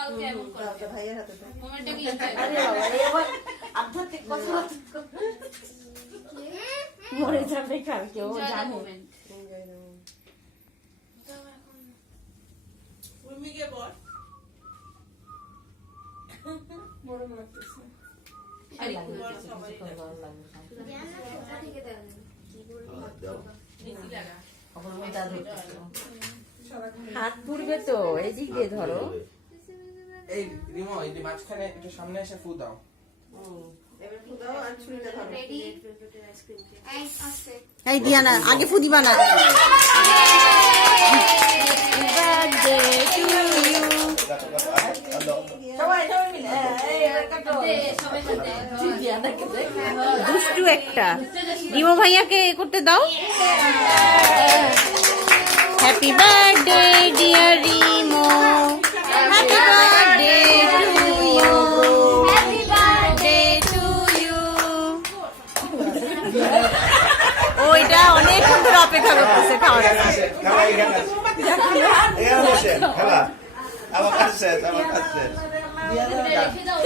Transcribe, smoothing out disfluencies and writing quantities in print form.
কালকে এমন করবে ভাইয়ের হাতে দাও। মোমেন্টটা কি এনজয় আরে বাবা, এবার আধ্যাত্মিক কসরত মরে যাবে কালকে, ও জানে। Moment Enjoy the moment. গরম লাগতেছে। আরে ভালো লাগতেছে, কিছুক্ষণ গরম লাগবে। কখন আমি দাদু উঠতেছে। হাত পুড়বে তো, এদিকে ধরো। এই রিমো, এই যে মাঝখানে একটু সামনে এসে ফু দাও। এবার ফু দাও আর ছুরিটা ধরো। এই দিয়ানা আগে ফু দিবা না। সবাই মিলে, এই কাটো। সবাই সাথে দিয়ানাকে দেখ। দুষ্টু একটা। রিমো ভাইয়াকে এ করতে দাও। Happy birthday dear Rimo, happy birthday to you, happy birthday to you. ওইটা অনেকক্ষণ ধরে অপেক্ষা করতেছে খাওয়ার জন্য। খালা এখানে আছে। এখানে বসেন, খালা। আমার কাছে, আমার কাছে। রেখে দাও